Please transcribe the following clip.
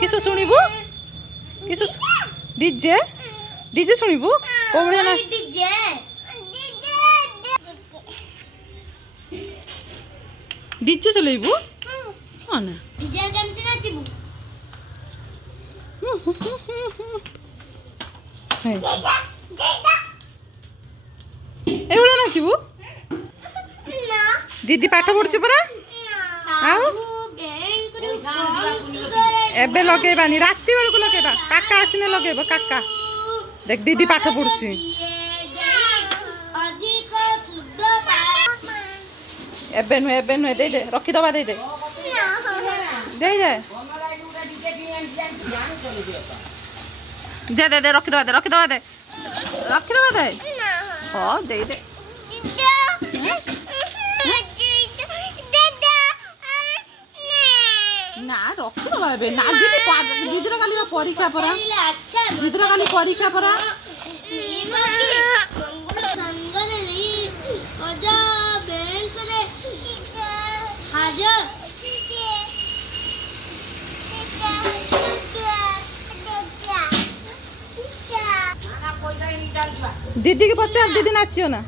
किस शुणबू किस DJ DJ शुणबू कौ भाया ना डीजे चलेबू हाँ ना एवढं नाचबू दीदी पाठ पढ़ुची परा एबे लगेबानी राति बेलू लगेबा काका आसीने लगेब काका देख दीदी पाठ पढ़ुची एबे नुहे दे दे रखी दबा दे दे दे दे दे दे दे रखी दबा दे रखी दबा दे रखी दबा दे हाँ दे दे ना रखी दबा बे ना दीदी दीदी काली परीक्षा परा दीदी काली परीक्षा परा दीदी के पचार दीदी नाचियो ना